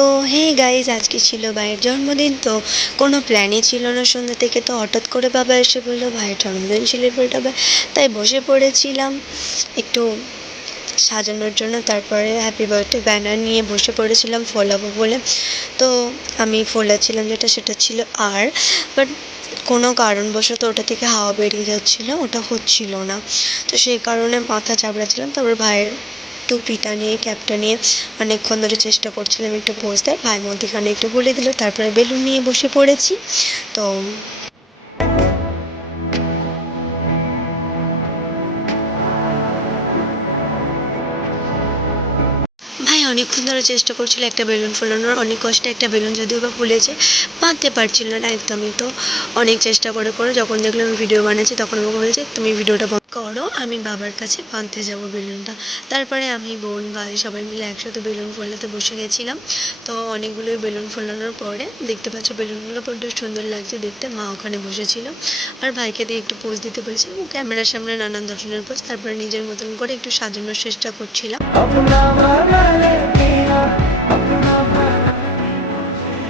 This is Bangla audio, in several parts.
তো হ্যাঁ গাইজ, আজকে ছিল ভাইয়ের জন্মদিন। তো কোনো প্ল্যানই ছিল না সন্ধ্যা থেকে, তো হঠাৎ করে বাবা এসে বললো ভাইয়ের জন্মদিন সেলিব্রেট হবে। তাই বসে পড়েছিলাম একটু সাজানোর জন্য। তারপরে হ্যাপি বার্থডে ব্যানার নিয়ে বসে পড়েছিলাম ফোলাবো বলে। তো আমি ফোলাচ্ছিলাম সেটা ছিল আর, বাট কোনো কারণবশত ওটা থেকে হাওয়া বেরিয়ে যাচ্ছিলো, ওটা হচ্ছিল না। তো সেই কারণে মাথা চাপড়াচ্ছিলাম। তারপর ভাইয়ের টুপিটা নিয়ে ক্যাপটা নিয়ে অনেকক্ষণ ধরে চেষ্টা করছিলাম একটু পোজ দেয়। ভাই মধ্যিখানে একটু বলে দিল, তারপরে বেলুন নিয়ে বসে পড়েছি। তো ভাই অনেকক্ষণ ধরে চেষ্টা করছিল একটা বেলুন ফোলানোর, অনেক কষ্টে একটা বেলুন যদিও বা ফুলেছে, বাঁধতে পারছিল না একদমই। তো অনেক চেষ্টা করে করে যখন দেখলাম ভিডিও বানাচ্ছি, তখন আমাকে বলছে তুমি ভিডিওটা বন্ধ করো, আমি বাবার কাছে বাঁধতে যাবো বেলুনটা। তারপরে আমি বোন ভাই সবাই মিলে একসাথে বেলুন ফোলাতে বসে গেছিলাম। তো অনেকগুলোই বেলুন ফোলানোর পরে দেখতে পাচ্ছ বেলুনগুলো বড্ড সুন্দর লাগছে দেখতে। মা ওখানে বসেছিল আর ভাইকে দিয়ে একটু পোজ দিতে পেরেছিলাম, ক্যামেরার সামনে নানান ধরনের পোজ। তারপরে নিজের মতন করে একটু সাজানোর চেষ্টা করছিলাম।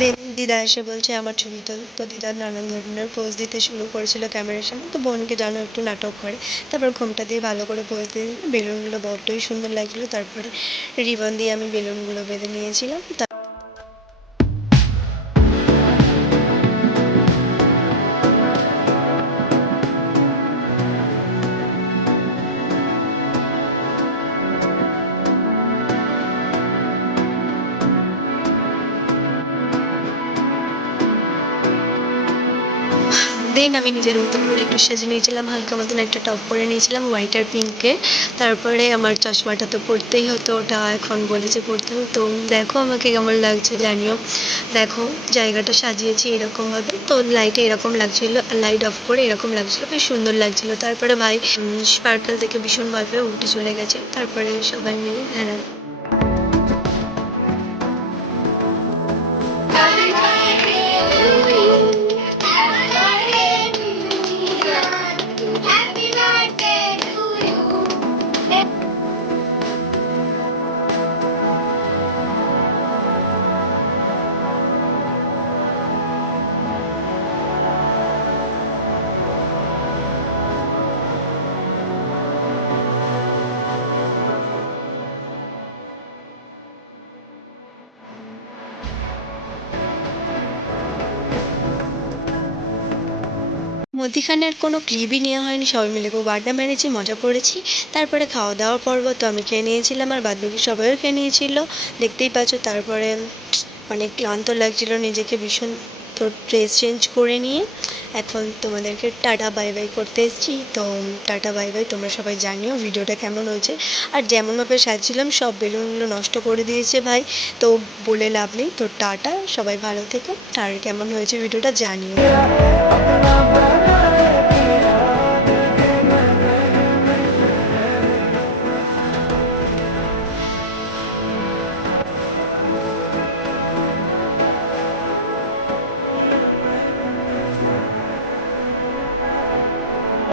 দেন দিদা এসে বলছে আমার ছবি তোল। তো দিদা নানান ধরনের পোজ দিতে শুরু করেছিল ক্যামেরার সামনে। তো বোনকে জানো একটু নাটক করে, তারপর ঘোমটা দিয়ে ভালো করে পোজ দিয়ে বেলুনগুলো বড্ডই সুন্দর লাগছিলো। তারপরে রিবন দিয়ে আমি বেলুনগুলো বেঁধে নিয়েছিলাম। দেন আমি নিজের মতন করে একটু সেজে নিয়েছিলাম, হালকা মতন একটা টপ পরে নিয়েছিলাম হোয়াইট আর পিঙ্কের। তারপরে আমার চশমাটা তো পরতেই হতো, ওটা এখন বলেছে পরতে হবে। তো দেখো আমাকে কেমন লাগছে জানিও। দেখো জায়গাটা সাজিয়েছি এরকমভাবে, তো লাইটে এরকম লাগছিল, লাইট অফ করে এরকম লাগছিল, বেশ সুন্দর লাগছিল। তারপরে ভাই স্পার্কেল থেকে ভীষণভাবে উঠে চলে গেছে। তারপরে সবাই মিলে হ্যাঁ। মধ্যিখানে আর কোনো ক্লিপই নেওয়া হয়নি, সবাই মিলে খুব আড্ডা মেরেছি, মজা করেছি। তারপরে খাওয়া দাওয়ার পর্ব, তো আমি খেয়ে নিয়েছিলাম আর বাদবাকি সবাইও খেয়ে নিয়েছিল, দেখতেই পাচ্ছ। তারপরে অনেক ক্লান্ত লাগছিল নিজেকে ভীষণ। তো ড্রেস চেঞ্জ করে নিয়ে এখন তোমাদেরকে টাটা বাই বাই করতে এসেছি। তো টাটা বাই বাই, তোমরা সবাই জানিও ভিডিওটা কেমন হয়েছে। আর যেমনভাবে সাজছিলাম সব বেলুনগুলো নষ্ট করে দিয়েছে ভাই, তো বলে লাভ নেই। তো টাটা, সবাই ভালো থেকো। আর কেমন হয়েছে ভিডিওটা জানিও।